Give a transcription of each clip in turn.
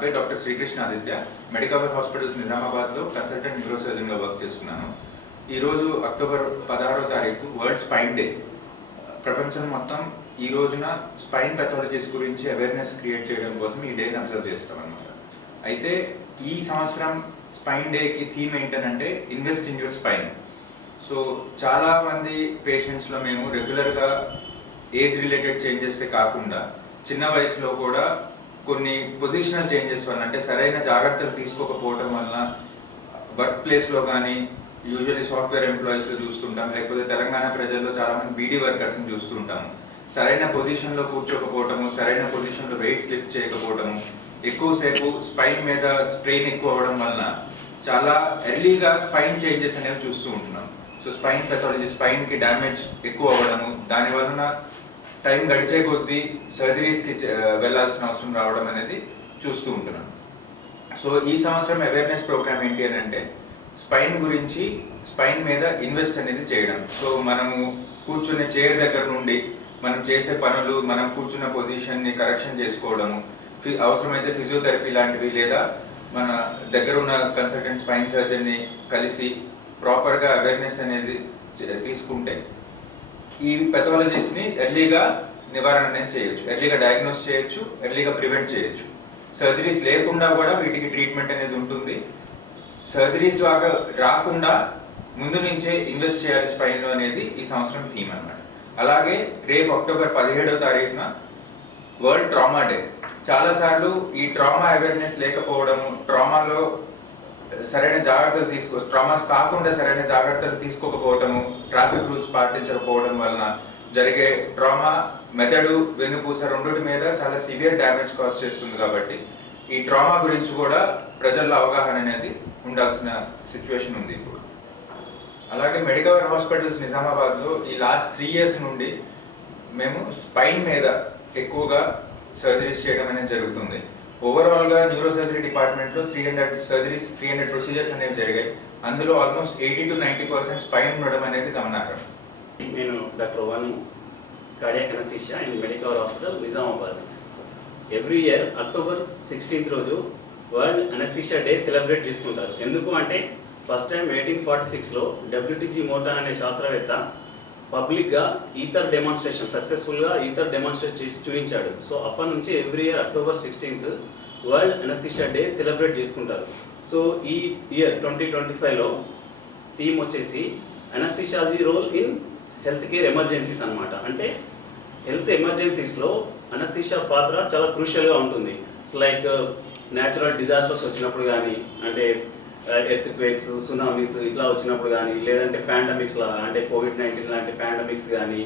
పేరు doctor Srikrishna Aditya. Medicover hospitals నిజామాబాద్లో consultant న్యూరోసర్జన్గా వర్క్ చేస్తున్నాను. ఈరోజు అక్టోబర్ పదహారో తారీఖు వరల్డ్ స్పైన్ డే ప్రపంచం మొత్తం ఈ రోజున స్పైన్ పెథాలజీస్ గురించి అవేర్నెస్ క్రియేట్ చేయడం కోసం ఈ డేని అబ్జర్వ్ చేస్తాం అనమాట అయితే ఈ సంవత్సరం స్పైన్ డేకి థీమ్ ఏంటంటే invest in your spine so చాలామంది పేషెంట్స్లో మేము రెగ్యులర్గా ఏజ్ రిలేటెడ్ చేంజెస్ కాకుండా చిన్న వయసులో కూడా కొన్ని పొజిషనల్ చేంజెస్ వల్ల అంటే సరైన జాగ్రత్తలు తీసుకోకపోవటం వలన వర్క్ ప్లేస్లో కానీ యూజువల్లీ సాఫ్ట్వేర్ ఎంప్లాయీస్లో చూస్తుంటాం లేకపోతే తెలంగాణ ప్రజల్లో చాలా మంది బీడీ వర్కర్స్ని చూస్తుంటాము. సరైన పొజిషన్లో కూర్చోకపోవటము సరైన పొజిషన్లో వెయిట్స్ లిఫ్ట్ చేయకపోవటము ఎక్కువసేపు స్పైన్ మీద స్ట్రెయిన్ ఎక్కువ అవ్వడం వలన చాలా ఎర్లీగా స్పైన్ చేంజెస్ అనేవి చూస్తూ ఉంటున్నాం. సో స్పైన్ పెథాలజీ స్పైన్కి డ్యామేజ్ ఎక్కువ అవ్వడము దాని వలన టైం గడిచే కొద్దీ సర్జరీస్కి వెళ్ళాల్సిన అవసరం రావడం అనేది చూస్తూ ఉంటున్నాం సో ఈ సంవత్సరం అవేర్నెస్ ప్రోగ్రామ్ ఏంటి అని అంటే స్పైన్ గురించి స్పైన్ మీద ఇన్వెస్ట్ అనేది చేయడం. సో మనము కూర్చునే చైర్ దగ్గర నుండి మనం చేసే పనులు మనం కూర్చున్న పొజిషన్ని కరెక్షన్ చేసుకోవడము ఫి- అవసరమైతే ఫిజియోథెరపీ లాంటివి లేదా మన దగ్గర ఉన్న కన్సల్టెంట్ స్పైన్ సర్జన్ని కలిసి ప్రాపర్గా అవేర్నెస్ అనేది తీసుకుంటే ఈ పెథాలజీస్ని ఎర్లీగా నివారణ అనేది చేయొచ్చు. ఎర్లీగా డయాగ్నోస్ చేయొచ్చు ఎర్లీగా ప్రివెంట్ చేయొచ్చు. సర్జరీస్ లేకుండా కూడా వీటికి ట్రీట్మెంట్ అనేది ఉంటుంది. సర్జరీస్ వాక రాకుండా ముందు నుంచే ఇన్వెస్ట్ చేయాలి స్పైన్లో అనేది ఈ సంవత్సరం థీమ్ అన్నమాట. అలాగే రేపు అక్టోబర్ పదిహేడవ తారీఖున వరల్డ్ ట్రామా డే చాలాసార్లు ఈ ట్రామా అవేర్నెస్ లేకపోవడము ట్రామాలో సరైన జాగ్రత్తలు తీసుకో ట్రామాస్ కాకుండా సరైన జాగ్రత్తలు తీసుకోకపోవటము ట్రాఫిక్ రూల్స్ పాటించకపోవడం వలన జరిగే ట్రామా మెదడు వెన్నుపూస రెండింటి మీద చాలా సివియర్ డ్యామేజ్ కాజ్ చేస్తుంది కాబట్టి ఈ ట్రామా గురించి కూడా ప్రజల్లో అవగాహన అనేది ఉండాల్సిన సిచ్యువేషన్ ఉంది ఇప్పుడు. అలాగే మెడికవర్ హాస్పిటల్స్ నిజామాబాద్లో ఈ లాస్ట్ త్రీ ఇయర్స్ నుండి మేము స్పైన్ మీద ఎక్కువగా సర్జరీస్ చేయడం అనేది జరుగుతుంది. ఓవరాల్గా న్యూరో సర్జరీ డిపార్ట్మెంట్లో three hundred surgeries three hundred procedures అనేవి జరిగాయి. అందులో almost eighty to ninety percent spine ఉండడం అనేది గమనార్హం. నేను doctor one cardiac anaesthesia and medical hospital Nizamabad. Every year October sixteenth రోజు వరల్డ్ అనస్థిషియా డే సెలబ్రేట్ చేసుకుంటారు. ఎందుకు అంటే ఫస్ట్ టైం ఎయిటీన్ ఫార్టీ సిక్స్లో డబ్ల్యూటీజీ మోటా అనే శాస్త్రవేత్త పబ్లిక్గా ఈథర్ డెమాన్స్ట్రేషన్ సక్సెస్ఫుల్గా ఈథర్ డెమాన్స్ట్రేట్ చేసి చూపించాడు సో అప్పటి నుంచి every year October sixteenth world anaesthesia day celebrate చేసుకుంటారు. సో ఈ ఇయర్ ట్వంటీ ట్వంటీ ఫైవ్లో థీమ్ వచ్చేసి anaesthesiology role in health care emergencies అనమాట అంటే హెల్త్ ఎమర్జెన్సీస్లో అనస్థిషియా పాత్ర చాలా క్రూషియల్గా ఉంటుంది. లైక్ న్యాచురల్ డిజాస్టర్స్ వచ్చినప్పుడు కానీ అంటే ఎర్త్ క్వేక్స్ సునామీస్ ఇట్లా వచ్చినప్పుడు కానీ లేదంటే పాండమిక్స్ లా అంటే కోవిడ్ నైన్టీన్ లాంటి పాండమిక్స్ కానీ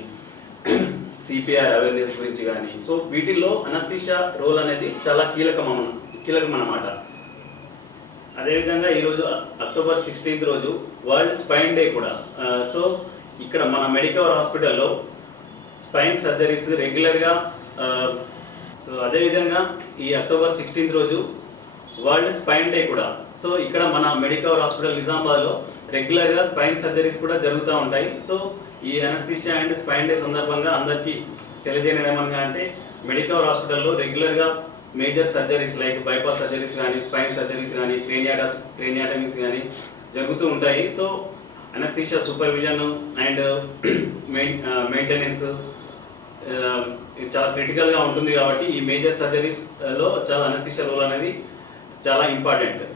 సిపిఆర్ అవేర్నెస్ గురించి కానీ సో వీటిల్లో అనస్థిషా రోల్ అనేది చాలా కీలకం కీలకం అన్నమాట అదేవిధంగా ఈరోజు అక్టోబర్ సిక్స్టీన్త్ రోజు వరల్డ్ స్పైన్ డే కూడా. సో ఇక్కడ మన మెడికవర్ హాస్పిటల్లో స్పైన్ సర్జరీస్ రెగ్యులర్గా సో అదేవిధంగా ఈ అక్టోబర్ సిక్స్టీన్త్ రోజు వరల్డ్ స్పైన్ డే కూడా. సో ఇక్కడ మన మెడికవర్ హాస్పిటల్ నిజామాబాద్లో రెగ్యులర్గా స్పైన్ సర్జరీస్ కూడా జరుగుతూ ఉంటాయి. సో ఈ అనస్థిషియా అండ్ స్పైన్ డే సందర్భంగా అందరికీ తెలియజేయనిది ఏమనగా అంటే మెడికవర్ హాస్పిటల్లో రెగ్యులర్గా major surgeries like bypass surgeries కానీ స్పైన్ సర్జరీస్ కానీ క్రేనియాటస్ క్రేనియాటమీస్ కానీ జరుగుతూ ఉంటాయి. So anaesthesia supervision and main maintenance చాలా క్రిటికల్గా ఉంటుంది కాబట్టి ఈ మేజర్ సర్జరీస్లో చాలా అనస్థిషియా రోల్ అనేది చాలా ఇంపార్టెంట్.